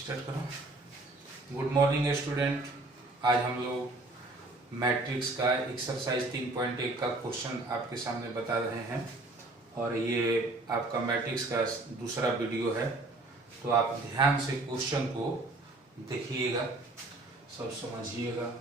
Start करो। Good morning student. आज हम लोग मैट्रिक्स का एक्सरसाइज 3.1 का क्वेश्चन आपके सामने बता रहे हैं और ये आपका मैट्रिक्स का दूसरा वीडियो है, तो आप ध्यान से क्वेश्चन को देखिएगा, सब समझिएगा।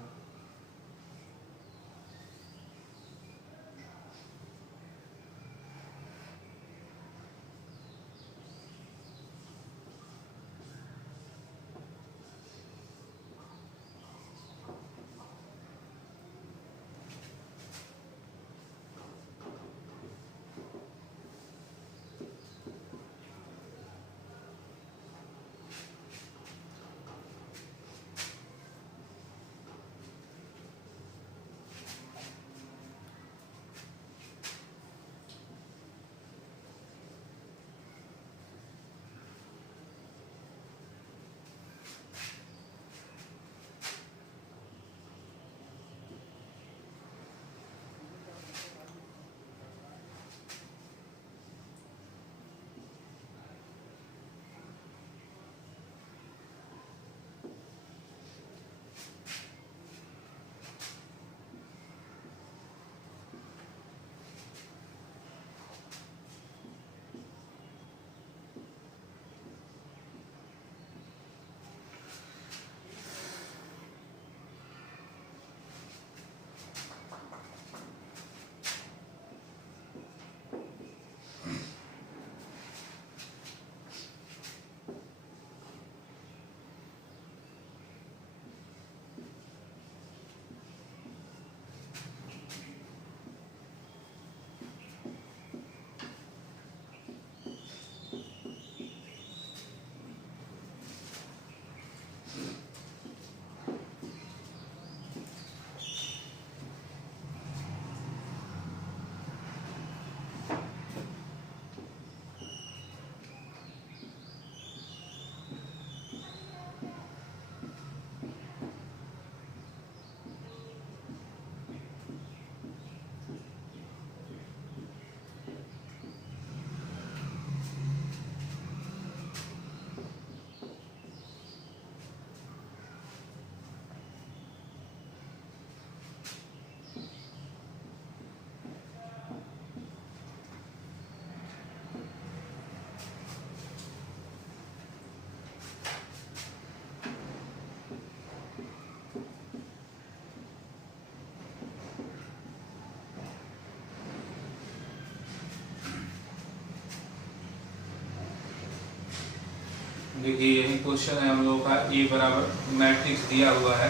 देखिए यही क्वेश्चन है हम लोगों का। ए बराबर मैट्रिक्स दिया हुआ है,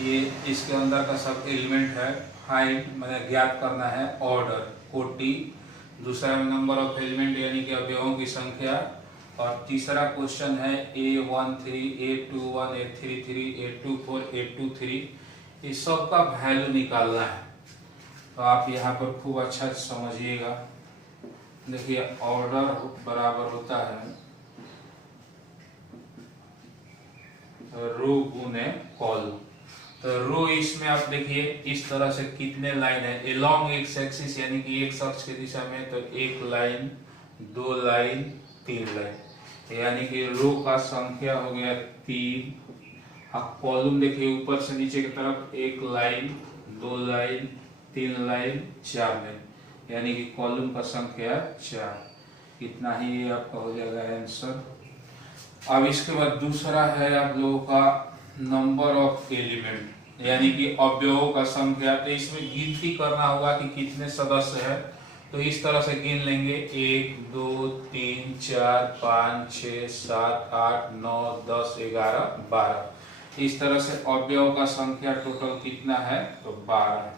ये इसके अंदर का सब एलिमेंट है। फाइंड मतलब ज्ञात करना है ऑर्डर कोटि, दूसरा नंबर ऑफ एलिमेंट यानी कि अवयवों की संख्या, और तीसरा क्वेश्चन है A13, A21, A33, A24, A23, इस सब का वैल्यू निकालना है। तो आप यहाँ पर खूब अच्छा समझिएगा। देखिए ऑर्डर बराबर होता है रो गुने कॉलम। तो रो इसमें आप देखिए इस तरह से कितने लाइन है, एलोंग एक्स एक्सिस यानी कि एक अक्ष की दिशा में, तो एक लाइन, दो लाइन, तीन लाइन, यानी कि रो का संख्या हो गया 3। अब कॉलम देखिए ऊपर से नीचे की तरफ एक लाइन, दो लाइन, तीन लाइन, चार लाइन, यानी कि कॉलम का संख्या 4। इतना ही आपका हो जाएगा आंसर। अब इसके बाद दूसरा है आप लोगों का नंबर ऑफ एलिमेंट यानी कि अवयवों का संख्या। तो इसमें गिनती करना होगा कि कितने सदस्य है, तो इस तरह से गिन लेंगे 1 2 3 4 5 6 7 8 9 10 11 12। इस तरह से अवयवों का संख्या टोटल कितना है, तो 12।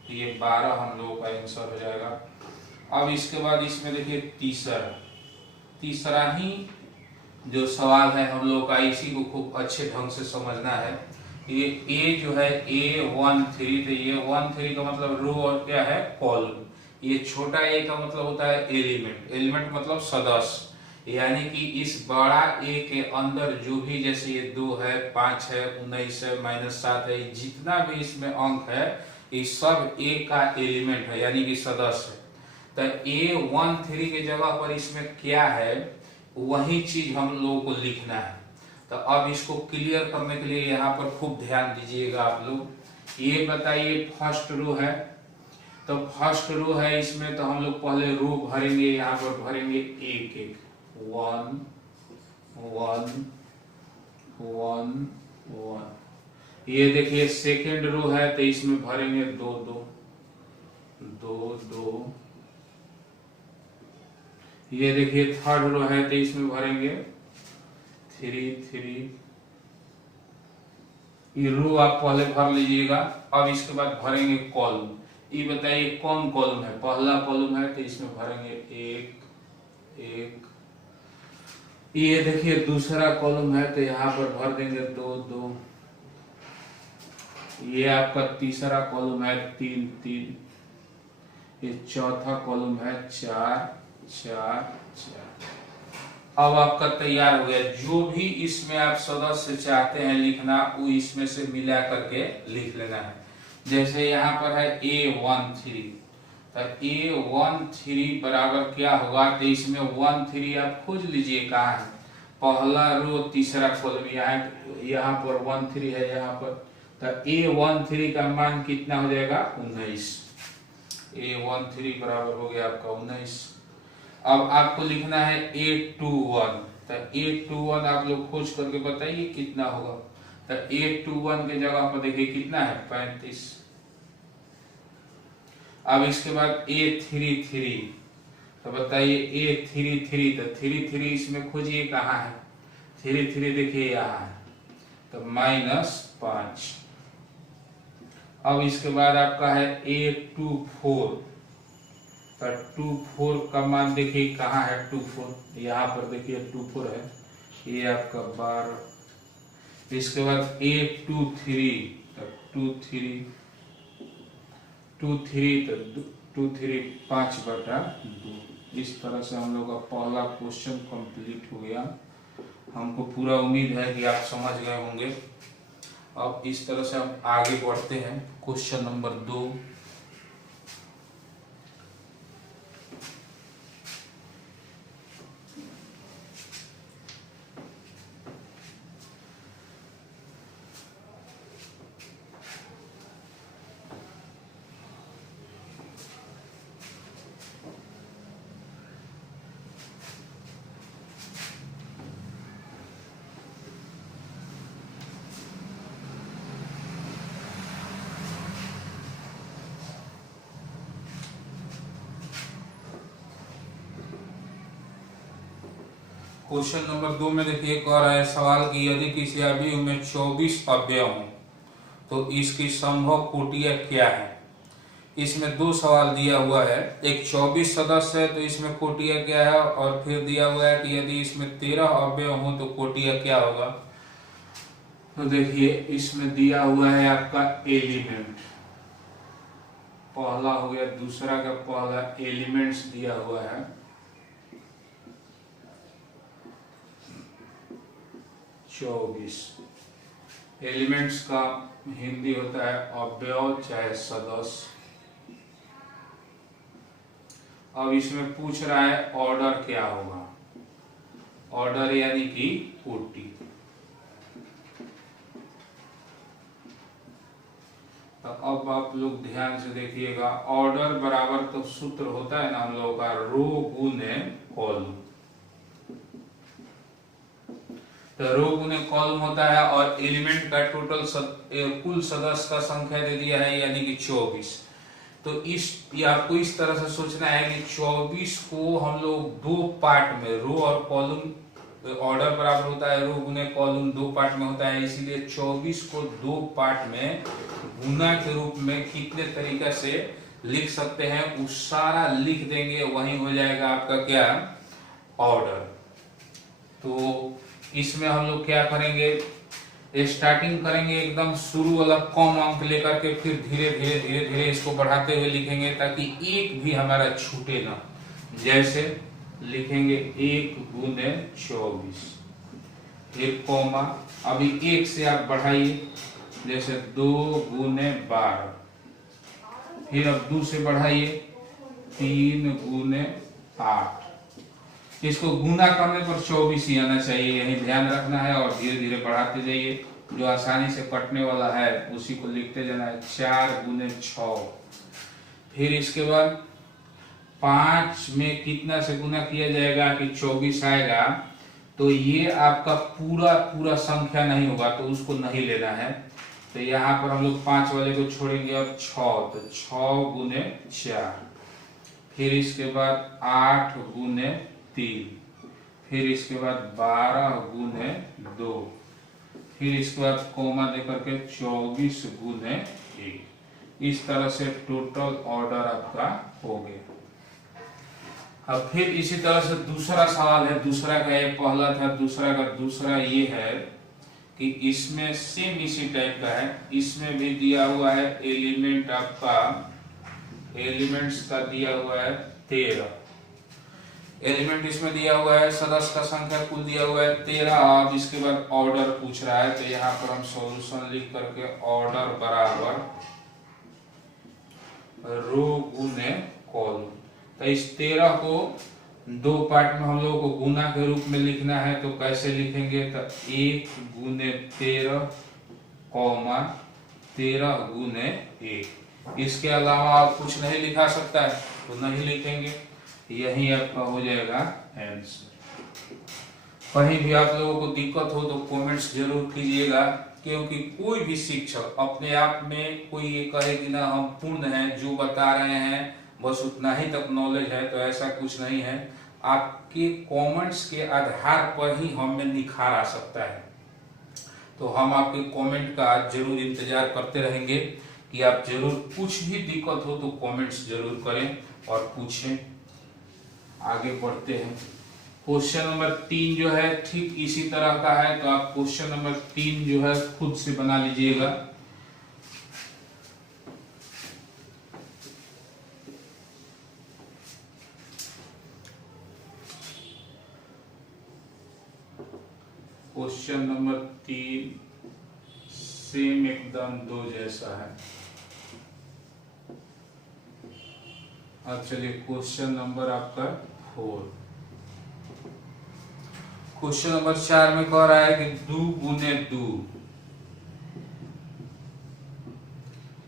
तो ये 12 हम लोगों का आंसर हो जाएगा। अब इसके बाद इसमें देखिए तीसरा ही जो सवाल है हम लोग का, इसी को खूब अच्छे ढंग से समझना है। ये ए जो है A13, तो ये 13 का मतलब रो और क्या है कॉलम। ये छोटा ए का मतलब होता है एलिमेंट, एलिमेंट मतलब सदस्य, यानी कि इस बड़ा ए के अंदर जो भी, जैसे ये 2 है, 5 है, 19 है, -7 है, जितना भी इसमें अंक है ये सब ए का एलिमेंट है यानी कि सदस्य है। तो A13 के जगह पर इसमें क्या है वही चीज हम लोगों को लिखना है। तो अब इसको क्लियर करने के लिए यहाँ पर खूब ध्यान दीजिएगा आप लोग। ये बताइए फर्स्ट रो है, तो फर्स्ट रो है इसमें तो हम लोग पहले रो भरेंगे, यहाँ पर भरेंगे एक एक, 1 1 1 1। ये देखिए सेकेंड रो है तो इसमें भरेंगे 2 2 2 2। ये देखिए थर्ड रो है तो इसमें भरेंगे 3 3। ये रो आप पहले भर लीजिएगा। अब इसके बाद भरेंगे कॉलम। ये बताइए कौन कॉलम है, पहला कॉलम है तो इसमें भरेंगे 1 1। ये देखिए दूसरा कॉलम है तो यहाँ पर भर देंगे 2 2। ये आपका तीसरा कॉलम है 3 3। ये चौथा कॉलम है 4 4 4। अब आपका तैयार हो गया। जो भी इसमें आप सदस्य चाहते हैं लिखना वो इसमें से मिला करके लिख लेना है। जैसे यहाँ पर है A13, तो A13 बराबर क्या होगा, तो इसमें 1 3 आप खोज लीजिए कहाँ है, पहला रो तीसरा कॉलम, यहाँ पर 1 3 है यहाँ पर, तो A13 का मान कितना हो जाएगा 19। A13 बराबर हो गया आपका 19। अब आपको लिखना है A21, तो A21 आप लोग खोज करके बताइए कितना होगा। तो A21 के जगह पर देखिए कितना है 35। अब इसके बाद A33, तो बताइए A33, तो 33 इसमें खोजिए कहाँ है, 33 देखिए यहाँ है, तो -5। अब इसके बाद आपका है A24, तो 24 का मान देखिए कहाँ है, 24 यहाँ पर देखिए 24 है, ये आपका 12। इसके बाद A23, तो 23 तो 23 5/2। इस तरह से हम लोग का पहला क्वेश्चन कंप्लीट हो गया। हमको पूरा उम्मीद है कि आप समझ गए होंगे। अब इस तरह से हम आगे बढ़ते हैं क्वेश्चन नंबर 2। क्वेश्चन नंबर 2 में देखिए कह रहा है सवाल कि यदि किसी अवयव में 24 अवयव हों तो इसकी संभव कोटियां क्या है। इसमें 2 सवाल दिया हुआ है, एक 24 सदस्य है तो इसमें कोटियां क्या है, और फिर दिया हुआ है कि यदि इसमें 13 अवयव हों तो कोटियां क्या होगा। तो देखिए इसमें दिया हुआ है आपका एलिमेंट, पहला हो गया, दूसरा का पहला एलिमेंट्स दिया हुआ है। एलिमेंट्स का हिंदी होता है अवयव चाहे सदस्य। अब इसमें पूछ रहा है ऑर्डर क्या होगा, ऑर्डर यानी कि कोटि। तो अब आप लोग ध्यान से देखिएगा, ऑर्डर बराबर तो सूत्र होता है ना हम लोगों का रो गुने कॉलम। तो रो गुने कॉलम होता है और एलिमेंट का टोटल कुल सदस्य का संख्या दे दिया है यानी कि 24। तो आपको इस तरह से सोचना है कि 24 को हम लोग 2 पार्ट में, रो और कॉलम, ऑर्डर बराबर होता है रो गुने कॉलम 2 पार्ट में होता है, इसीलिए 24 को 2 पार्ट में गुना के रूप में कितने तरीके से लिख सकते हैं वो सारा लिख देंगे, वही हो जाएगा आपका क्या ऑर्डर। तो इसमें हम लोग क्या करेंगे, स्टार्टिंग करेंगे एकदम शुरू वाला कम अंक लेकर के, फिर धीरे धीरे धीरे धीरे इसको बढ़ाते हुए लिखेंगे ताकि एक भी हमारा छूटे ना। जैसे लिखेंगे 1 गुने 24, एक कॉमा, अभी 1 से आप बढ़ाइए, जैसे 2 गुने 12, फिर अब 2 से बढ़ाइए 3 गुने 8, इसको गुना करने पर 24 ही आना चाहिए, यही ध्यान रखना है और धीरे धीरे बढ़ाते जाइए। जो आसानी से कटने वाला है उसी को लिखते जाना है। 4 गुने 6। फिर इसके बाद 5 में कितना से गुना किया जाएगा कि 24 आएगा। तो ये आपका पूरा पूरा संख्या नहीं होगा तो उसको नहीं लेना है। तो यहाँ पर हम लोग 5 वाले को छोड़ेंगे और 6, तो 6 गुने 4। फिर इसके बाद 8 गुने 3। फिर इसके बाद 12 गुने 2। फिर इसके बाद कोमा देकर के 24 गुने 1। इस तरह से टोटल ऑर्डर आपका हो गया। अब फिर इसी तरह से दूसरा सवाल है। दूसरा का ये पहला था, दूसरा का दूसरा ये है कि इसमें सेम इसी टाइप का है। इसमें भी दिया हुआ है एलिमेंट आपका, एलिमेंट्स का दिया हुआ है 13 एलिमेंट इसमें दिया हुआ है। सदस्य का संख्या कुल दिया हुआ है 13। अब इसके बाद ऑर्डर पूछ रहा है, तो यहाँ पर हम सॉल्यूशन लिख करके ऑर्डर बराबर रो गुने कॉलम। तो इस 13 को 2 पार्ट में हम लोगों को गुना के रूप में लिखना है। तो कैसे लिखेंगे, तो 1 गुने 13 कॉमा 13 गुने 1। इसके अलावा आप कुछ नहीं लिखा सकता है तो नहीं लिखेंगे, यही आपका हो जाएगा आंसर। कहीं भी आप लोगों को दिक्कत हो तो कमेंट्स जरूर कीजिएगा, क्योंकि कोई भी शिक्षक अपने आप में कोई ये कहे कि ना हम पूर्ण हैं, जो बता रहे हैं बस उतना ही तक नॉलेज है, तो ऐसा कुछ नहीं है। आपके कमेंट्स के आधार पर ही हम में निखार आ सकता है। तो हम आपके कमेंट का जरूर इंतजार करते रहेंगे कि आप जरूर कुछ भी दिक्कत हो तो कमेंट्स जरूर करें और पूछें। आगे बढ़ते हैं। क्वेश्चन नंबर 3 जो है ठीक इसी तरह का है, तो आप क्वेश्चन नंबर 3 जो है खुद से बना लीजिएगा। क्वेश्चन नंबर 3 सेम एकदम 2 जैसा है। अब चलिए क्वेश्चन नंबर आपका 4। क्वेश्चन नंबर 4 में कह रहा है कि 2 गुने 2।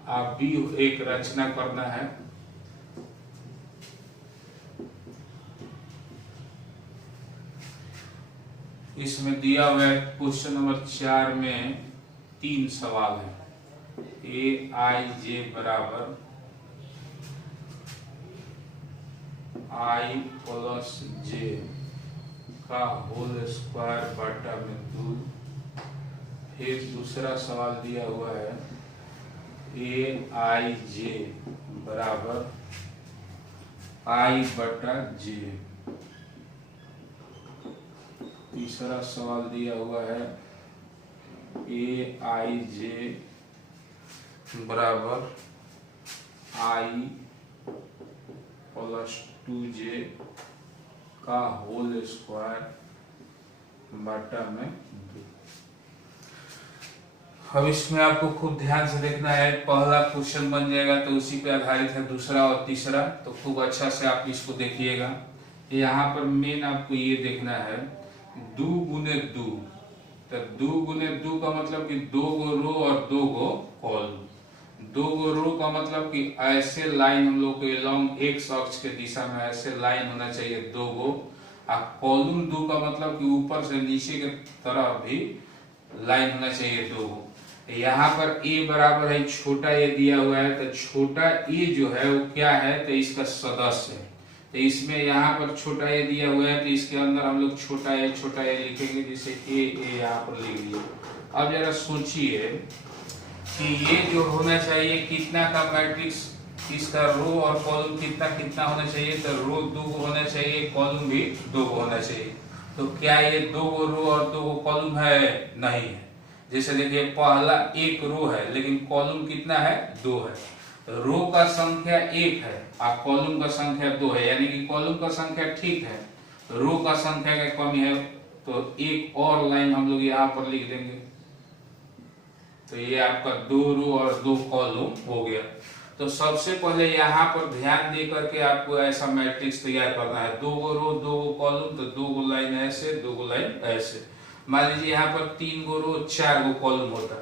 आप भी एक रचना करना है। इसमें दिया हुआ है क्वेश्चन नंबर 4 में 3 सवाल है। ए आई जे बराबर आई प्लस जे का होल स्क्वायर बटा में 2। फिर दूसरा सवाल दिया हुआ है ए आई जे बराबर आई बटा जे। तीसरा सवाल दिया हुआ है ए आई जे बराबर आई प्लस 2j का होल स्क्वायर बटा में 2। अब इसमें आपको खूब ध्यान से देखना है। पहला क्वेश्चन बन जाएगा तो उसी पे आधारित है दूसरा और तीसरा, तो खूब अच्छा से आप इसको देखिएगा। यहाँ पर मेन आपको ये देखना है 2 गुने 2। तो 2 गुने 2 का मतलब कि 2 गो रो और 2 गो कॉलम। 2 गो रो का मतलब कि ऐसे लाइन हम लोग को एलोंग एक्स अक्ष के दिशा में ऐसे लाइन होना चाहिए 2 गो। कॉलम 2 का मतलब कि ऊपर से नीचे के तरफ भी लाइन होना चाहिए 2 गो। यहाँ पर a बराबर है छोटा a दिया हुआ है, तो छोटा a जो है वो क्या है, तो इसका सदस्य है। तो इसमें यहाँ पर छोटा a दिया हुआ है, तो इसके अंदर हम लोग छोटा a लिखेंगे, जिसे a यहाँ पर लिख दिए। अब जरा सोचिए कि ये जो होना चाहिए कितना का मैट्रिक्स, इसका रो और कॉलम कितना कितना होना चाहिए, तो रो 2 गो होना चाहिए, कॉलम भी 2 गो होना चाहिए। तो क्या ये 2 गो रो और 2 गो कॉलम है? नहीं है। जैसे देखिए पहला 1 रो है लेकिन कॉलम कितना है? 2 है। रो का संख्या 1 है और कॉलम का संख्या 2 है, यानी कि कॉलम का संख्या ठीक है, रो का संख्या का कमी है, तो एक और लाइन हम लोग यहाँ पर लिख देंगे। तो ये आपका 2 रो और 2 कॉलम हो गया। तो सबसे पहले यहाँ पर ध्यान दे करके आपको ऐसा मैट्रिक्स तैयार करना है, 2 गो रो 2 गो कॉलम, तो 2 गो लाइन ऐसे 2 गो लाइन ऐसे। मान लीजिए यहाँ पर 3 गो रो 4 गो कॉलम होता,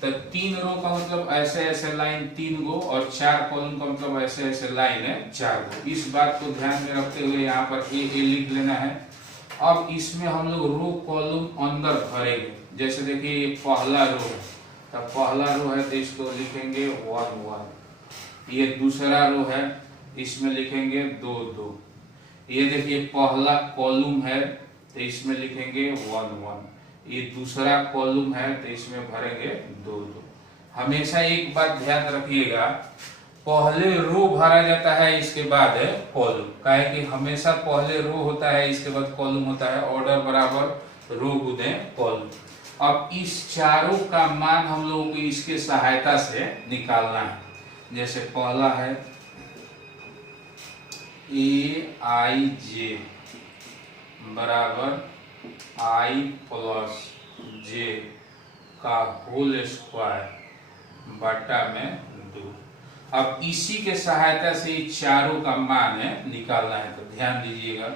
तो 3 रो का मतलब ऐसे ऐसे लाइन 3 गो और 4 कॉलम का मतलब ऐसे ऐसे लाइन है 4 गो। इस बात को ध्यान में रखते हुए यहाँ पर ए लिख लेना है। अब इसमें हम लोग रो कॉलम अंदर भरेंगे। जैसे देखिए ये पहला रो है, तो पहला रो है तो इसको लिखेंगे 1 1। ये दूसरा रो है, इसमें लिखेंगे 2 2। ये देखिए पहला कॉलम है तो इसमें लिखेंगे 1 1। ये दूसरा कॉलम है तो इसमें भरेंगे 2 2। हमेशा एक बात ध्यान रखिएगा, पहले रो भरा जाता है इसके बाद है कॉलम, काहे कि हमेशा पहले रो होता है इसके बाद कॉलम होता है, ऑर्डर बराबर रो गुने कॉलम। अब इस चारों का मान हम लोगों को इसके सहायता से निकालना है। जैसे पहला है ए आई जे बराबर आई प्लस जे का होल स्क्वायर बटा में 2। अब इसी के सहायता से चारों का मान है निकालना है। तो ध्यान दीजिएगा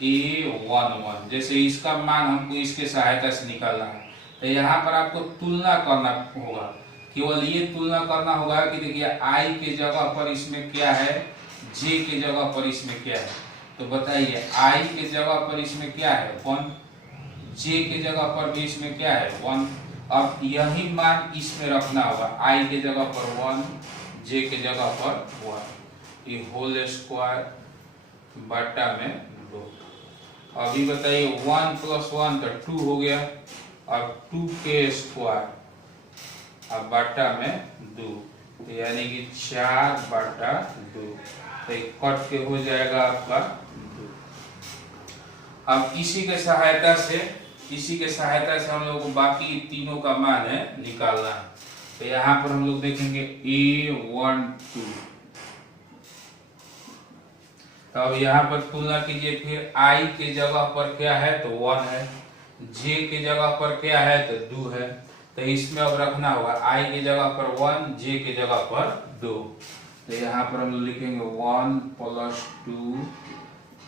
A11, जैसे इसका मान हमको इसके सहायता से निकालना है, तो यहाँ पर आपको तुलना करना होगा। केवल ये तुलना करना होगा कि देखिए I के जगह पर इसमें क्या है, J के जगह पर इसमें क्या है। तो बताइए I के जगह पर इसमें क्या है 1, J के जगह पर भी इसमें क्या है 1। अब यही मान इसमें रखना होगा, I के जगह पर 1, J के जगह पर 1, ये होल स्क्वायर बटा में 2। अभी बताइए 1 + 1 तो 2 हो गया, अब 2 के स्क्वायर अब बटा में 2, तो यानी कि 4 बटा 2, तो कट के हो जाएगा आपका 2। अब इसी के सहायता से हम लोग को बाकी तीनों का मान है निकालना है। तो यहाँ पर हम लोग देखेंगे A12, तो अब यहाँ पर तुलना कीजिए, फिर I के जगह पर क्या है तो 1 है, J के जगह पर क्या है तो 2 है, तो इसमें अब रखना होगा I के जगह पर 1, J के जगह पर 2। तो यहाँ पर हम लिखेंगे 1 + 2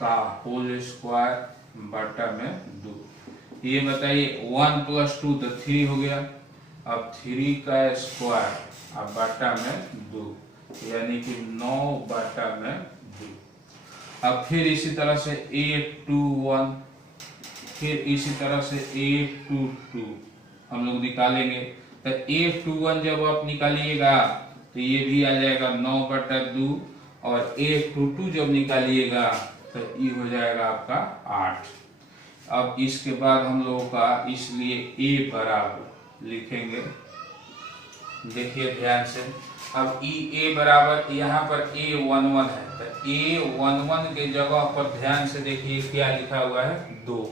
का होल स्क्वायर बटा में 2। ये बताइए 1 + 2 तो 3 हो गया, अब 3 का स्क्वायर अब बटा में 2, यानी कि 9 बटा में 2। अब फिर इसी तरह से A21, फिर इसी तरह से A22 हम लोग निकालेंगे। तो A21 जब आप निकालिएगा तो ये भी आ जाएगा 9 बटा 2, और A22 जब निकालिएगा तो ये हो जाएगा आपका 8। अब इसके बाद हम लोगों का इसलिए A बराबर लिखेंगे, देखिए ध्यान से। अब A बराबर यहाँ पर A11 है, तो A11 के जगह पर ध्यान से देखिए क्या लिखा हुआ है 2,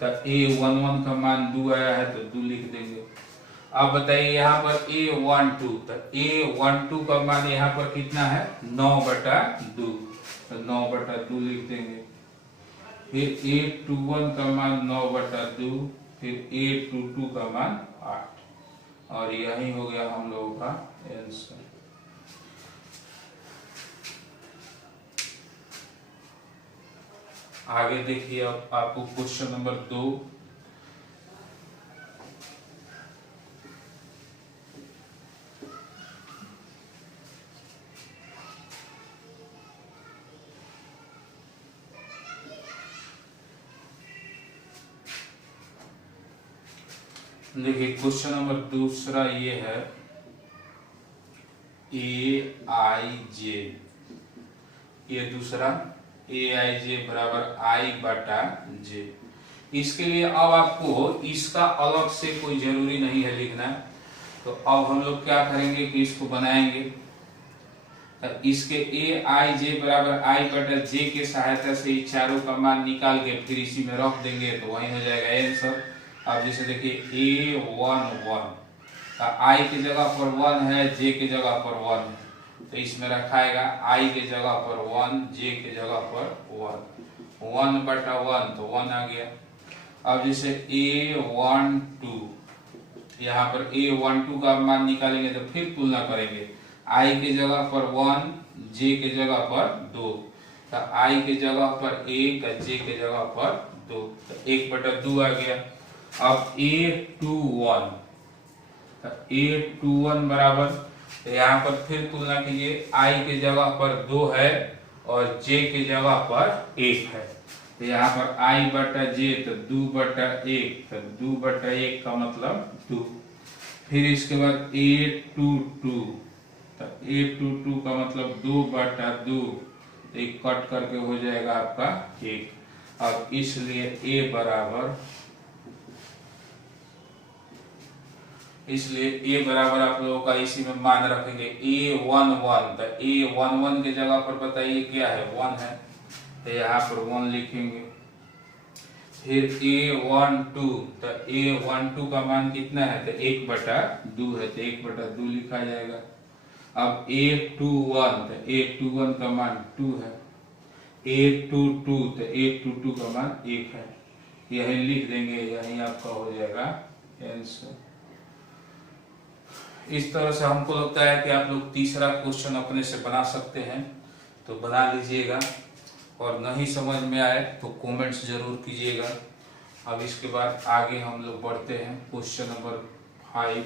तो A11 का मान 2 आया है तो 2 लिख देंगे। अब बताइए यहाँ पर A12, तो A12 का मान यहाँ पर कितना है 9 बटा 2, तो 9 बटा 2 लिख देंगे। फिर A21 का मान 9 बटा 2, फिर A22 का मान 8, और यही हो गया हम लोगों का आंसर। आगे देखिए, अब आपको क्वेश्चन नंबर 2। देखिए क्वेश्चन नंबर दूसरा ये है AIJ, ये दूसरा AIJ बराबर I बटा J। इसके लिए अब आपको इसका अलग से कोई जरूरी नहीं है लिखना, तो अब हम लोग क्या करेंगे कि इसको बनाएंगे। तो इसके AIJ बराबर I बटा J के सहायता से ये चारों का मान निकाल के फिर इसी में रख देंगे, तो वही हो जाएगा आंसर। अब जैसे देखिए A11 का I के जगह पर 1 है, J के जगह पर 1 है, तो इसमें रखाएगा I के जगह पर 1, J के जगह पर 1, 1 बटा 1 तो 1 आ गया। अब जैसे A12, यहाँ पर A12 का मान निकालेंगे तो फिर तुलना करेंगे, आई के जगह पर 1, जे के जगह पर 2, तो आई के जगह पर 1 और जे के जगह पर 2, तो 1/2 आ गया। अब A21, तो A21 बराबर, तो यहाँ पर फिर तुलना कीजिए, आई के जगह पर 2 है और जे के जगह पर 1 है, तो यहाँ पर आई बटा जे, तो 2/1, तो 2/1 का मतलब 2। फिर इसके बाद A22, तो A22 का मतलब 2/2, एक कट करके हो जाएगा आपका 1। अब इसलिए A बराबर, आप लोगों का इसी में मान रखेंगे A11, तो A11 के जगह पर बताइए क्या है, 1 है, तो यहाँ पर 1 लिखेंगे। फिर A12, तो A12 का मान कितना है, तो 1/2 है, तो 1/2 लिखा जाएगा। अब A21, तो A21 का मान 2 है। A22, तो A22 का मान 1 है, यही लिख देंगे, यही आपका हो जाएगा आंसर। इस तरह से हमको लगता है कि आप लोग तीसरा क्वेश्चन अपने से बना सकते हैं, तो बना लीजिएगा, और नहीं समझ में आए तो कमेंट्स जरूर कीजिएगा। अब इसके बाद आगे हम लोग बढ़ते हैं क्वेश्चन नंबर 5।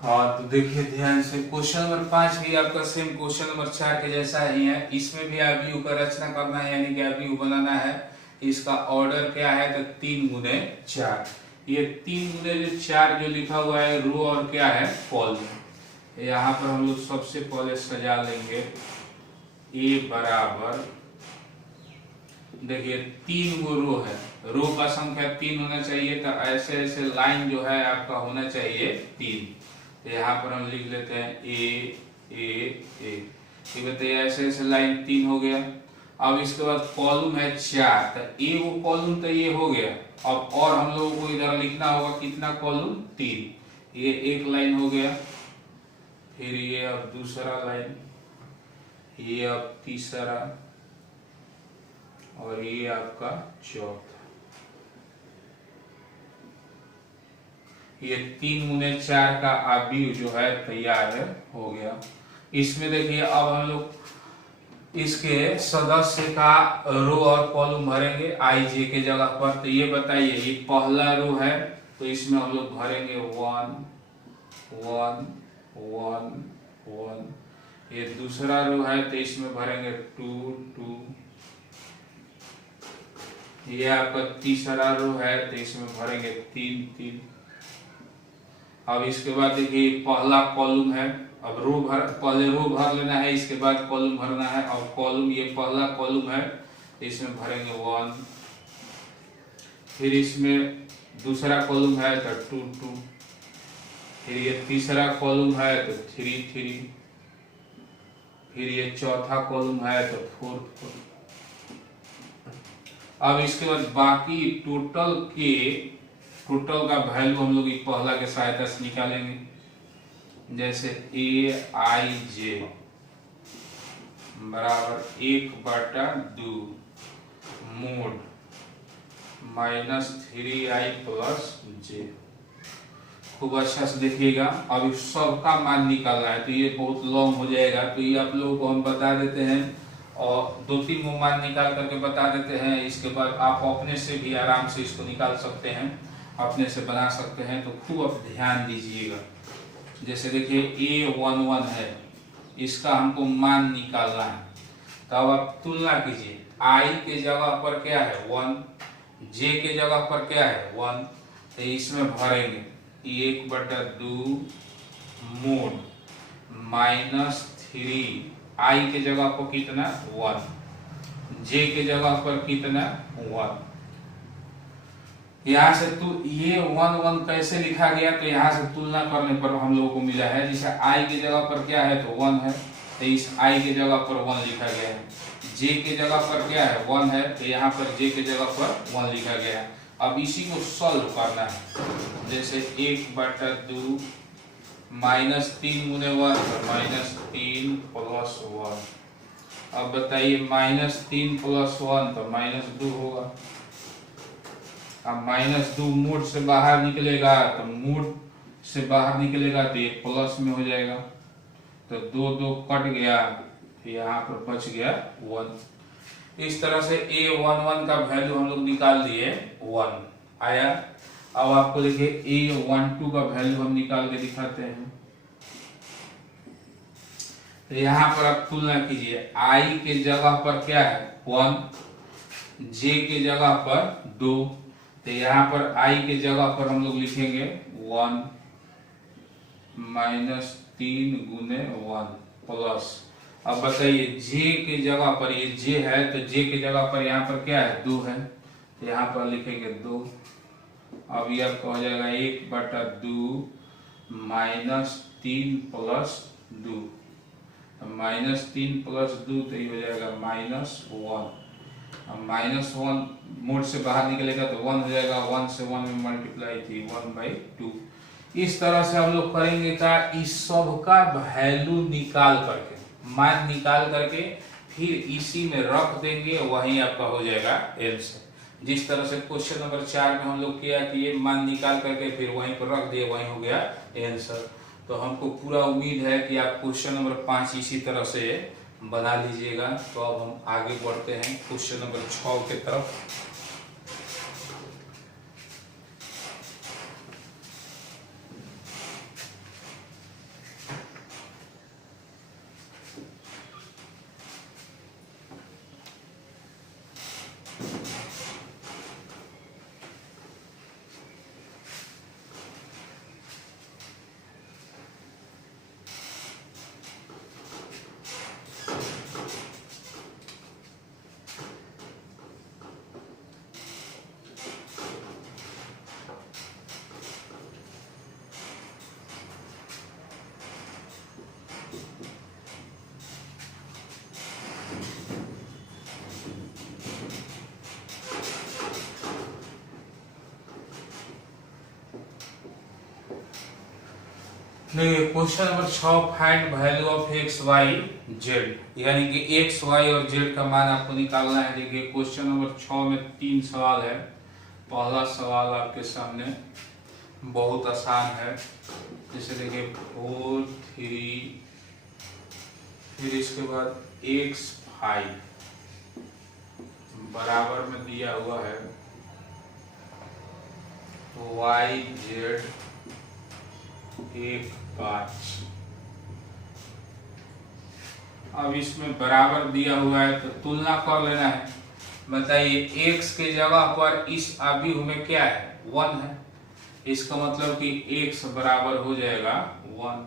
हाँ, तो देखिए ध्यान से, क्वेश्चन नंबर 5 भी आपका सेम क्वेश्चन नंबर 4 के जैसा ही है। इसमें भी अवयव का रचना करना है, यानी कि अवयव बनाना है। इसका ऑर्डर क्या है, तो 3 गुने 4। ये 3 गुने 4 जो लिखा हुआ है, रो और क्या है, कॉलम। यहाँ पर हम लोग सबसे पहले सजा लेंगे ए बराबर, देखिए 3 गो रो है, रो का संख्या 3 होना चाहिए, तो ऐसे ऐसे लाइन जो है आपका होना चाहिए 3। यहाँ पर हम लिख लेते हैं ए ए ए, ठीक है, तो ऐसे ऐसे लाइन 3 हो गया। अब इसके बाद कॉलम है 4, तो ए वो कॉलम तो ये हो गया। अब और हम लोगों को इधर लिखना होगा कितना कॉलम, 3, ये एक लाइन हो गया। फिर ये अब दूसरा लाइन, ये अब तीसरा, और ये आपका चौथा। ये 3 गुने 4 का अवयव जो है तैयार हो गया। इसमें देखिए अब हम लोग इसके सदस्य का रो और कॉलम भरेंगे आई जे के जगह पर। तो ये बताइए, ये पहला रो है, तो इसमें हम लोग भरेंगे 1 1 1 1। ये दूसरा रो है, तो इसमें भरेंगे 2 2। ये आपका तीसरा रो है, तो इसमें भरेंगे 3 3। अब इसके बाद देखिए पहला कॉलम है, अब रो भर, पहले रो भर लेना है, इसके बाद कॉलम भरना है। अब कॉलम, ये पहला कॉलम है, इसमें भरेंगे 1। फिर इसमें दूसरा कॉलम है तो 2 2। फिर ये तीसरा कॉलम है तो 3 3। फिर ये चौथा कॉलम है तो 4 4। अब इसके बाद बाकी टोटल का वैल्यू हम लोग पहला के सहायता से निकालेंगे। जैसे ए आई जे बराबर 1/2 मोड -3i + j। खूब अच्छा से देखिएगा। अब इस सबका मान निकालना है तो ये बहुत लॉन्ग हो जाएगा, तो ये आप लोगों को हम बता देते हैं और 2-3 मान निकाल करके बता देते हैं। इसके बाद आप अपने से भी आराम से इसको निकाल सकते हैं, अपने से बना सकते हैं। तो खूब आप ध्यान दीजिएगा। जैसे देखिए A11 है, इसका हमको मान निकालना है। तो अब आप तुलना कीजिए, I के जगह पर क्या है 1, J के जगह पर क्या है 1, तो इसमें भरेंगे 1/2 मोड -3, I के जगह पर कितना 1, J के जगह पर कितना 1। यहाँ से तो ये 1 कैसे लिखा गया, तो यहाँ से तुलना करने पर हम लोगों को मिला है। जैसे I के जगह पर क्या है तो 1 है, तो इस I के जगह पर 1 लिखा गया है। J के जगह पर क्या है 1 है, तो यहाँ पर J के जगह पर 1 लिखा गया है। अब इसी को सॉल्व करना है। जैसे 1/2 -3 गुने 1 तो -3 + 1। अब बताइए -3 + 1 तो -2 होगा। अब -2 मोड से बाहर निकलेगा, तो मोड से बाहर निकलेगा तो ये प्लस में हो जाएगा, तो 2 कट गया, यहाँ पर बच गया 1। इस तरह से A11 का वैल्यू हम लोग निकाल दिए 1 आया। अब आपको देखिए A12 का वैल्यू हम निकाल के दिखाते हैं। तो यहाँ पर आप तुलना कीजिए, I के जगह पर क्या है 1, J के जगह पर 2, तो यहाँ पर I के जगह पर हम लोग लिखेंगे 1 -3 गुने 1 प्लस। अब बताइए J के जगह पर, ये J है तो J के जगह पर यहाँ पर क्या है 2 है, तो यहाँ पर लिखेंगे 2। अब ये आपका हो जाएगा 1/2 -3 + 2, -3 + 2 तो ये हो जाएगा -1। अब -1 मोड से बाहर निकलेगा तो 1 हो जाएगा, 1 से 1 में मल्टीप्लाई थी 1/2। इस तरह से हम लोग करेंगे का इस सब का वैल्यू निकाल करके, मान निकाल करके फिर इसी में रख देंगे, वहीं आपका हो जाएगा आंसर। जिस तरह से क्वेश्चन नंबर 4 में हम लोग किया कि ये मान निकाल करके फिर वहीं पर रख दिए, वहीं हो गया आंसर। तो हमको पूरा उम्मीद है कि आप क्वेश्चन नंबर 5 इसी तरह से बना लीजिएगा। तो अब हम आगे बढ़ते हैं क्वेश्चन नंबर 6 के तरफ। देखिए question number 6, find value of X Y Z, यानी कि एक्स वाई और जेड का मान आपको निकालना है। देखिए क्वेश्चन नंबर 6 में 3 सवाल है। पहला सवाल आपके सामने बहुत आसान है। जैसे देखिए 4 3, फिर इसके बाद x5 बराबर में दिया हुआ है वाई जेड 1/5। अब इसमें बराबर दिया हुआ है तो तुलना कर लेना है। बताइए x के जगह पर इस अभी में क्या है 1 है, इसका मतलब कि x बराबर हो जाएगा 1।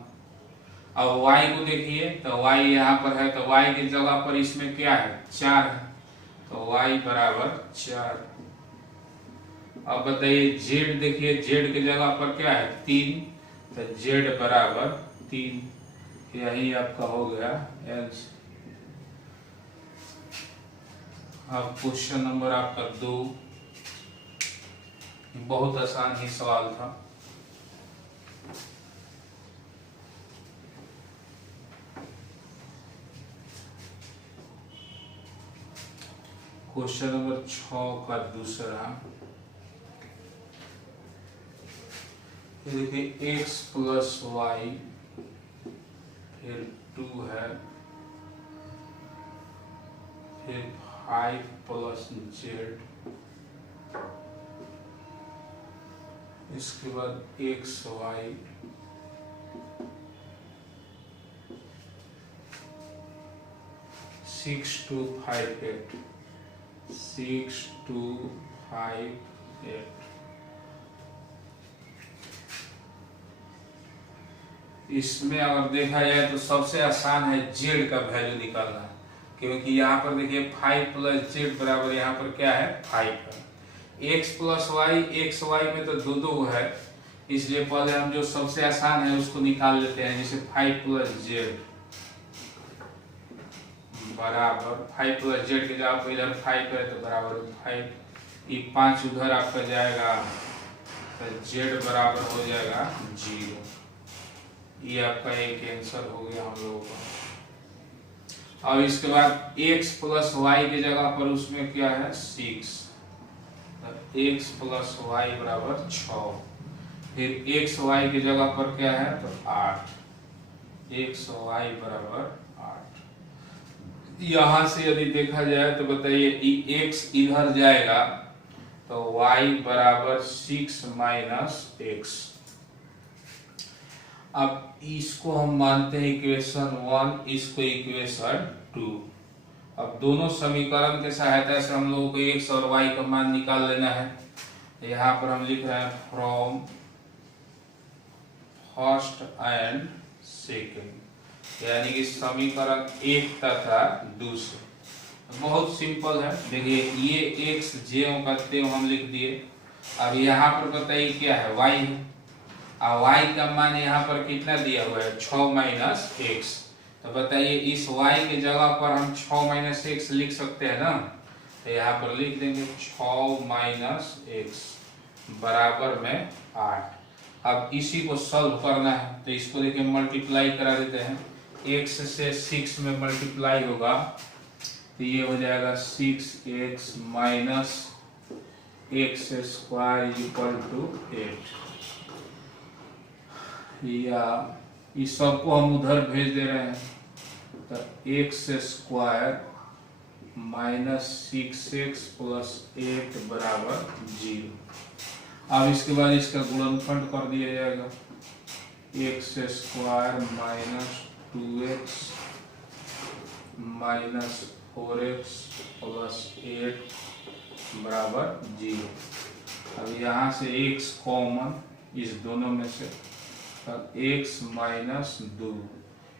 अब y को देखिए तो y यहाँ पर है, तो y की जगह पर इसमें क्या है 4 है, तो y बराबर 4। अब बताइए z देखिए, z की जगह पर क्या है 3, तो z बराबर 3। यही आपका हो गया आंसर। अब क्वेश्चन नंबर आपका 2, बहुत आसान ही सवाल था। क्वेश्चन नंबर 6 का दूसरा, फिर देखिए x प्लस वाई, फिर 2 है, फिर 5 प्लस जेड, इसके बाद एक्स वाई, 6 2 5 8, 6 2 5 8। इसमें अगर देखा जाए तो सबसे आसान है जेड का वैल्यू निकालना, क्योंकि यहाँ पर देखिए 5 प्लस जेड बराबर यहाँ पर क्या है 5 है। X plus Y, X Y में तो दो दो है, इसलिए पहले हम जो सबसे आसान है उसको निकाल लेते हैं। जैसे 5 प्लस जेड बराबर 5 प्लस जेड के जगह पर इधर 5 है तो बराबर 5, ये 5 उधर आपका जाएगा तो जेड बराबर हो जाएगा 0। ये आपका एक आंसर हो गया हम लोगों का। और इसके बाद x प्लस वाई की जगह पर उसमें क्या है 6, x प्लस वाई बराबर 6, फिर x वाई की जगह पर क्या है तो 8, x वाई बराबर 8। यहां से यदि देखा जाए तो बताइए x इधर जाएगा तो y बराबर 6 माइनस x। अब इसको हम मानते हैं इक्वेशन 1, इसको इक्वेशन 2। अब दोनों समीकरण के सहायता से हम लोगों को x और y का मान निकाल लेना है। यहाँ पर हम लिख रहे हैं फ्रॉम फर्स्ट एंड सेकेंड, यानी कि समीकरण 1 तथा दूसरे। बहुत सिंपल है, देखिए ये x ज्यों का त्यों हम लिख दिए। अब यहाँ पर बताइए क्या है y है, और y का मान यहाँ पर कितना दिया हुआ है 6 माइनस एक्स। तो बताइए इस y की जगह पर हम 6 माइनस एक्स लिख सकते हैं ना, तो यहाँ पर लिख देंगे 6 माइनस एक्स बराबर में 8। अब इसी को सॉल्व करना है तो इसको देखिए मल्टीप्लाई करा देते हैं। x से 6 में मल्टीप्लाई होगा तो ये हो जाएगा 6x minus X square equal to 8। या इस सबको हम उधर भेज दे रहे हैं तो x square minus 6x plus 8 बराबर 0। अब इसके बाद इसका गुणनफल कर दिया जाएगा, x square minus 2x minus 4x plus 8 बराबर 0। अब यहाँ से x कॉमन इस दोनों में से, x माइनस 2,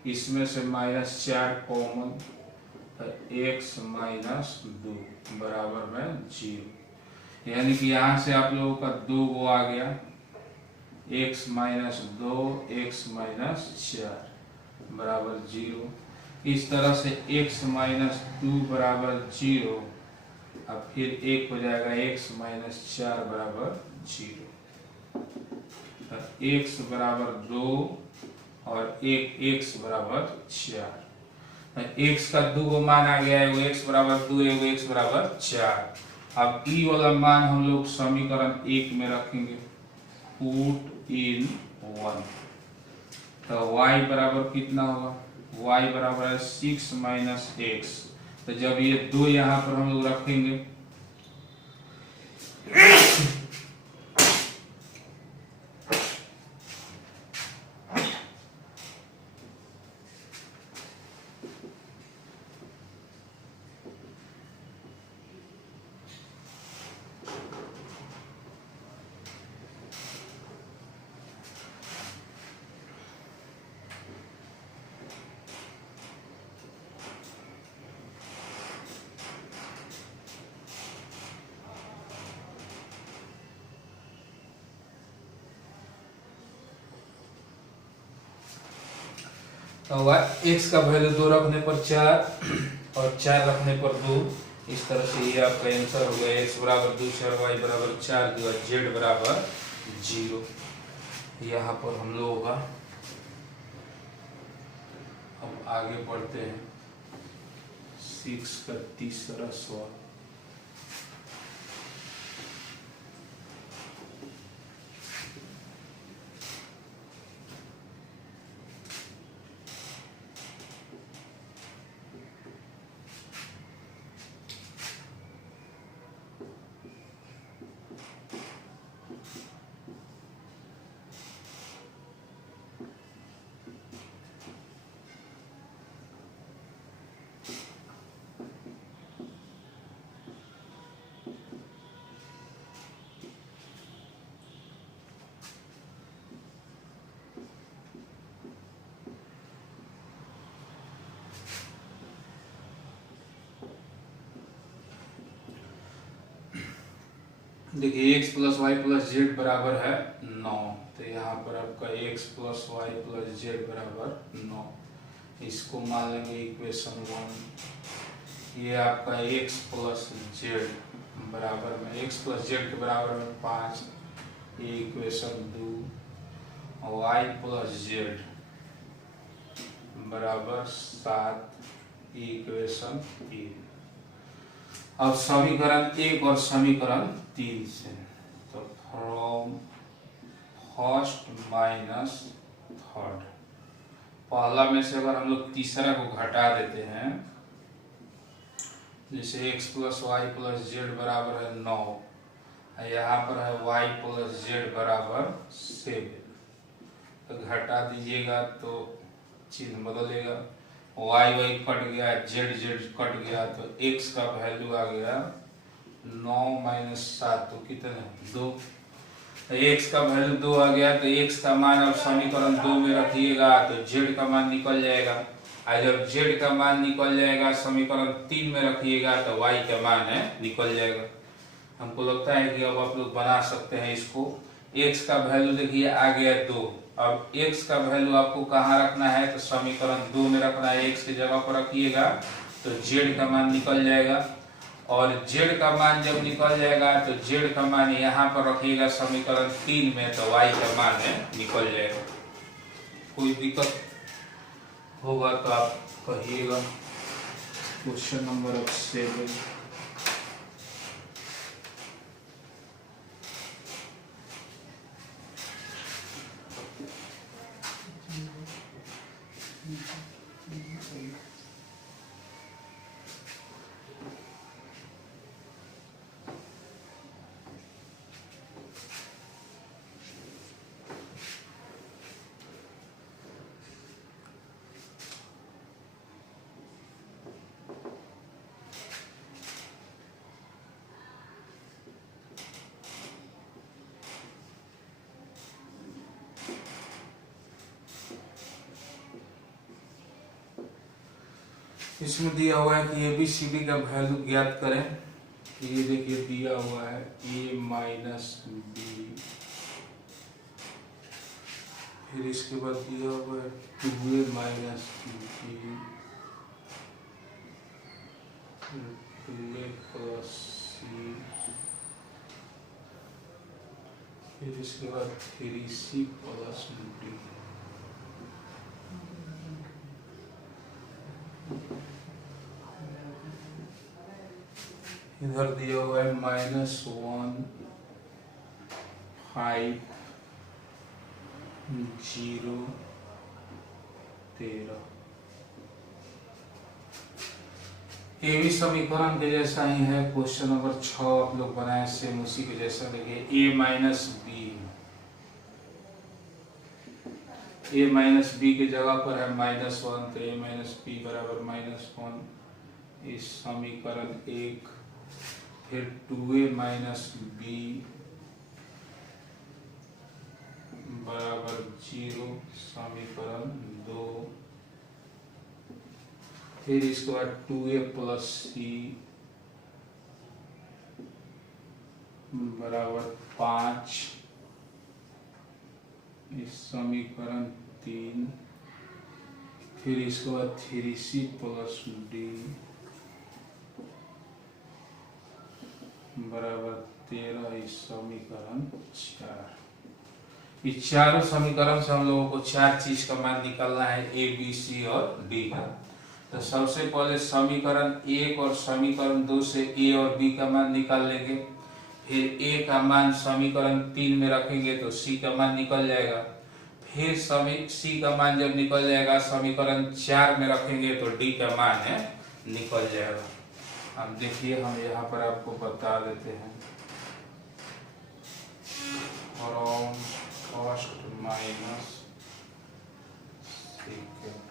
इसमें से माइनस 4 कॉमन, x माइनस 2 बराबर में 0। यानी कि यहाँ से आप लोगों का 2 वो आ गया, x माइनस 2, x माइनस 4 बराबर 0। इस तरह से x माइनस 2 बराबर 0, अब फिर 1 हो जाएगा x माइनस 4 बराबर 0। x बराबर 2 और एक x बराबर 4। x का 2 मान आ गया है, वो x बराबर 2 है, वो x बराबर 4। अब ई वाला मान हम लोग समीकरण 1 में रखेंगे, पुट इन 1। तो y बराबर कितना होगा, y बराबर है 6 माइनस एक्स। तो जब ये 2 यहाँ पर हम लोग रखेंगे तो x का वैल्यू 2 रखने पर 4 और 4 रखने पर 2। इस तरह से ये आपका आंसर हो गया, x बराबर 2 4, y बराबर 4 2 और z बराबर 0। यहाँ पर हम लोगों का अब आगे बढ़ते हैं 6 का तीसरा सवाल। देखिए x plus Y plus Z बराबर है 9, तो यहाँ पर आपका x plus Y plus Z बराबर 9, इसको मान लेंगे इक्वेशन 1। ये आपका x प्लस जेड बराबर में x प्लस जेड के बराबर में 5, ये इक्वेशन 2, y प्लस जेड बराबर 7, इक्वेशन 3। अब समीकरण 1 और समीकरण 3 से, तो फ्रॉम फर्स्ट माइनस थर्ड, पहला में से अगर हम लोग तीसरा को घटा देते हैं, जैसे x plus Y plus Z बराबर है 9, यहाँ पर है y प्लस जेड बराबर 7, तो घटा दीजिएगा तो चिन्ह बदलेगा, वाई वाई कट गया, जेड जेड कट गया, तो x का वैल्यू आ गया 9 माइनस 7, तो कितने 2, x का वैल्यू 2 आ गया, तो x का मान अब समीकरण 2 में रखिएगा तो z का मान निकल जाएगा, और जब z का मान निकल जाएगा समीकरण 3 में रखिएगा तो y का मान है निकल जाएगा। हमको लगता है कि अब आप लोग बना सकते हैं इसको। x का वैल्यू देखिए आ गया 2, अब x का वैल्यू आपको कहाँ रखना है, तो समीकरण 2 में रखना है, x की जगह पर रखिएगा तो z का मान निकल जाएगा, और z का मान जब निकल जाएगा तो z का मान यहाँ पर रखिएगा समीकरण 3 में, तो y का मान है निकल जाएगा। कोई दिक्कत होगा तो आप कहिएगा। क्वेश्चन नंबर 7, इसमें दिया हुआ है कि ABCD का वैल्यू ज्ञात करें। ये देखिए दिया हुआ है a माइनस बी, फिर इसके बाद दिया हुआ है 2a minus B, 2a plus सी, फिर इसके बाद 3c प्लस डी। इधर दिया हुआ है -1 5 0 13। ये भी समीकरण के जैसा ही है। क्वेश्चन नंबर 6 आप लोग बनाए सेम उसी के जैसा। देखिए a माइनस बी के जगह पर है -1, तो a माइनस बी बराबर -1, इस समीकरण 1। फिर 2a माइनस बी बराबर 0, समीकरण 2। फिर इसके बाद 2a प्लस सी बराबर 5, इस समीकरण 3। फिर इसके बाद 3c प्लस डी बराबर 13, इस समीकरण 4। इस चारों समीकरण से हम लोगों को 4 चीज का मान निकालना है, ए बी सी और डी का। तो सबसे पहले समीकरण 1 और समीकरण 2 से ए और बी का मान निकाल लेंगे। फिर ए का मान समीकरण 3 में रखेंगे तो सी का मान निकल जाएगा। फिर सी का मान जब निकल जाएगा समीकरण 4 में रखेंगे तो डी का मान है निकल जाएगा। अब देखिए हम यहाँ पर आपको बता देते हैं, from first minus second.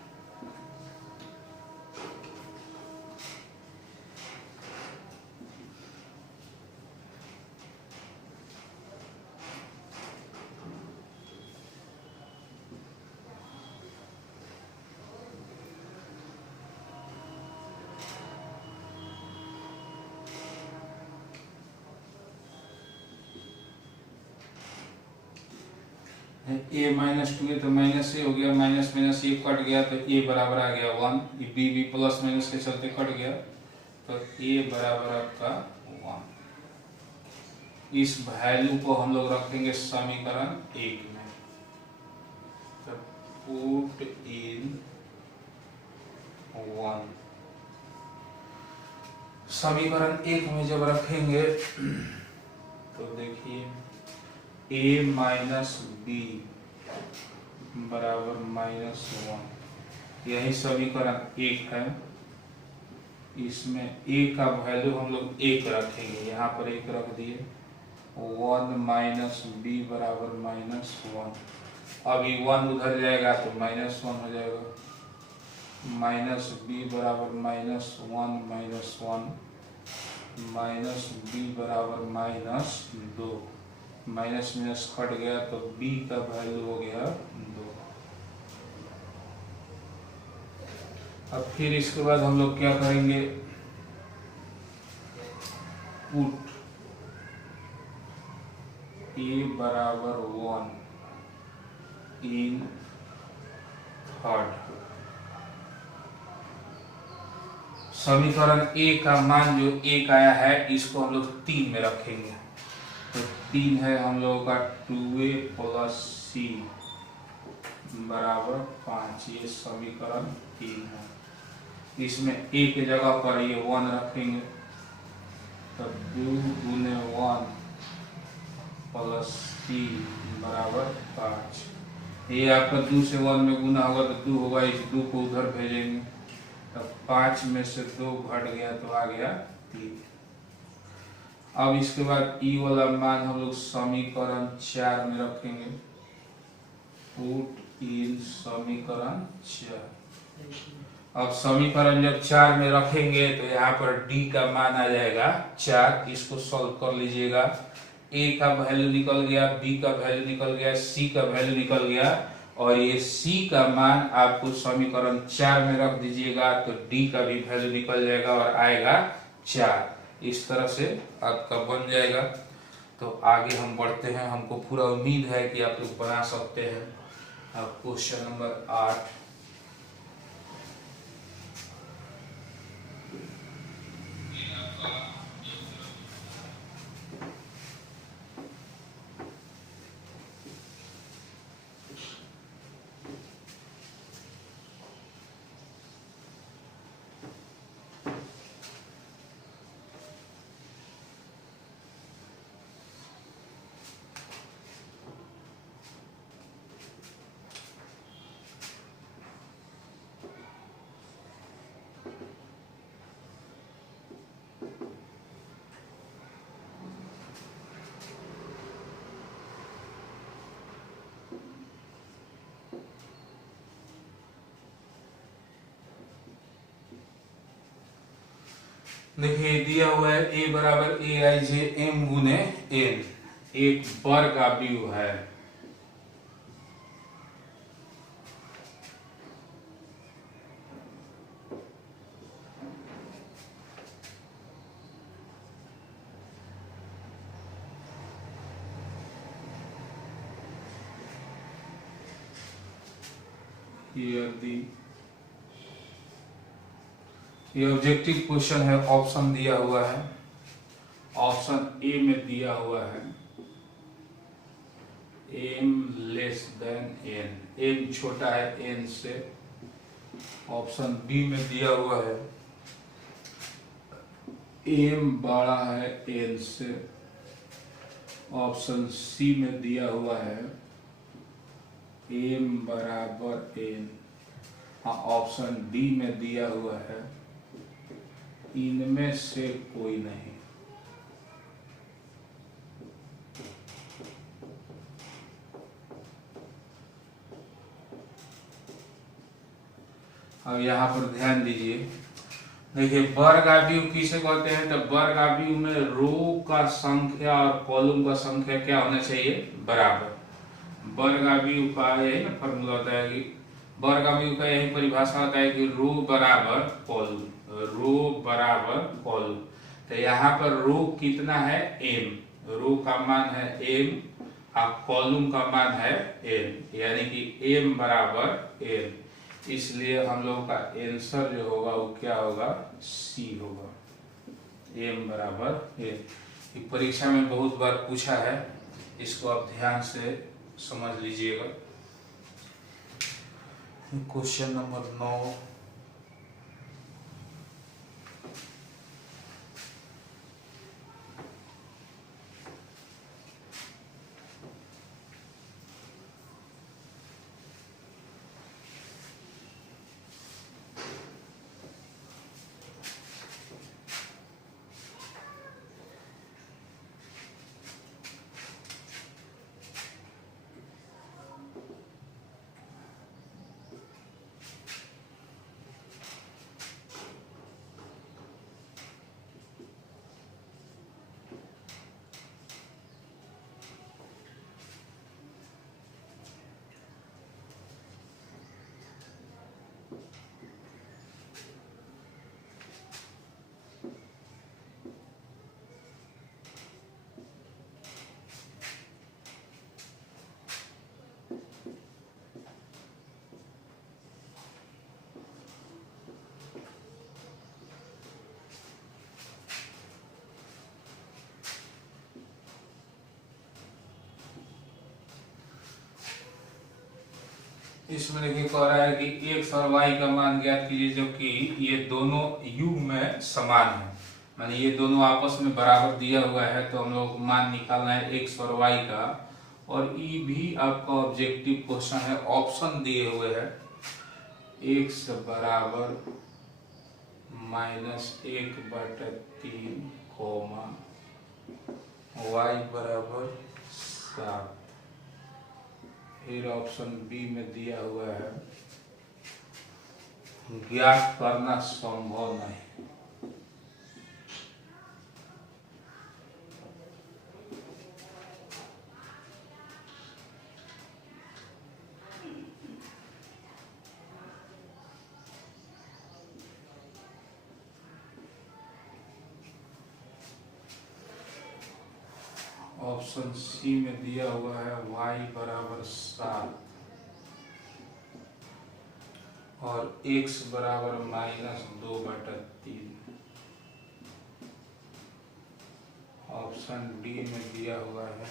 a minus 2 है तो माइनस ए हो गया, माइनस माइनस ये कट गया तो a बराबर आ गया 1, ये b भी प्लस माइनस के चलते कट गया तो a बराबर आपका 1। इस वैल्यू को हम लोग रखेंगे समीकरण 1 में, तो पुट इन 1। समीकरण 1 में जब रखेंगे तो देखिए a माइनस बी बराबर -1, यही समीकरण 1 है। इसमें a का वैल्यू हम लोग 1 रखेंगे, यहाँ पर 1 रख दिए, 1 माइनस बी बराबर -1। अब ये 1 उधर जाएगा तो -1 हो जाएगा, माइनस बी बराबर -1 -1 माइनस बी बराबर -2, माइनस माइनस कट गया तो b का वैल्यू हो गया 2। अब फिर इसके बाद हम लोग क्या करेंगे, पुट a बराबर 1 इन थर्ड। समीकरण a का मान जो 1 आया है इसको हम लोग 3 में रखेंगे, तो 3 है हम लोगों का 2a प्लस c बराबर 5, ये समीकरण 3 है। इसमें a की जगह पर ये 1 रखेंगे, तो 2 गुने 1 प्लस c बराबर 5। ये आपका 2 से 1 में गुना होगा तो 2 होगा, इस 2 को उधर भेजेंगे तो 5 में से 2 घट गया तो आ गया 3। अब इसके बाद ई वाला मान हम लोग समीकरण 4 में रखेंगे, पुट इन समीकरण 4। अब समीकरण जब 4 में रखेंगे तो यहाँ पर d का मान आ जाएगा 4, इसको सॉल्व कर लीजिएगा। a का वैल्यू निकल गया, b का वैल्यू निकल गया, c का वैल्यू निकल गया, और ये c का मान आपको समीकरण 4 में रख दीजिएगा तो d का भी वैल्यू निकल जाएगा और आएगा 4। इस तरह से आपका बन जाएगा। तो आगे हम बढ़ते हैं, हमको पूरा उम्मीद है कि आप लोग बना सकते हैं। अब क्वेश्चन नंबर 8, देखिए दिया हुआ है a बराबर aij m गुने n, एक वर्गाव्यू है। यदि ये ऑब्जेक्टिव क्वेश्चन है, ऑप्शन दिया हुआ है, ऑप्शन ए में दिया हुआ है m less than n, m छोटा है n से। ऑप्शन बी में दिया हुआ है m बड़ा है n से। ऑप्शन सी में दिया हुआ है m बराबर n। हाँ, ऑप्शन डी में दिया हुआ है इनमें से कोई नहीं। अब यहाँ पर ध्यान दीजिए, देखिए वर्गाव्यू किसे कहते हैं, तो वर्गाव्यू में रो का संख्या और कॉलम का संख्या क्या होना चाहिए, बराबर। वर्गाव्यू का यही ना फॉर्मूला होता है कि वर्गाव्यू का यही परिभाषा होता है कि रो बराबर कॉलम, रो बराबर कॉलम। तो यहाँ पर रो कितना है m, रो का मान है m कॉलम का मान है n, यानी कि m बराबर n, इसलिए हम लोग का आंसर जो होगा वो क्या होगा, C होगा, m बराबर n। परीक्षा में बहुत बार पूछा है, इसको आप ध्यान से समझ लीजिएगा। क्वेश्चन नंबर 9, इसमें देखिए कह रहा है कि x और y का मान ज्ञात कीजिए जो कि ये दोनों u में समान है, माने ये दोनों आपस में बराबर दिया हुआ है, तो हम लोग मान निकालना है x और y का। और ये भी आपका ऑब्जेक्टिव क्वेश्चन है, ऑप्शन दिए हुए हैं, x बराबर -1/3 y बराबर 7। फिर ऑप्शन बी में दिया हुआ है ज्ञात करना संभव नहीं। ऑप्शन सी में दिया हुआ है y बराबर 7 और x बराबर -2/3। ऑप्शन डी में दिया हुआ है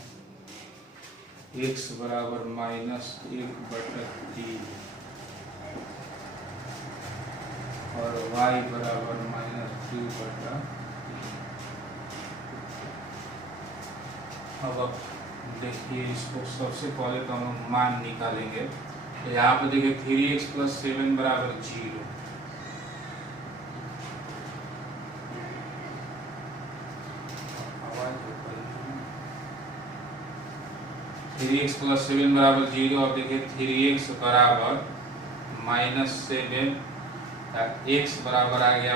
x बराबर -1/3 और y बराबर -2/3। अब आप देखिए इसको, सबसे पहले तो हम मान निकालेंगे। तो यहाँ पे देखिए 3x + 7 बराबर 0, थ्री एक्स प्लस 7 बराबर 0। और देखिए 3x बराबर -7, x बराबर आ गया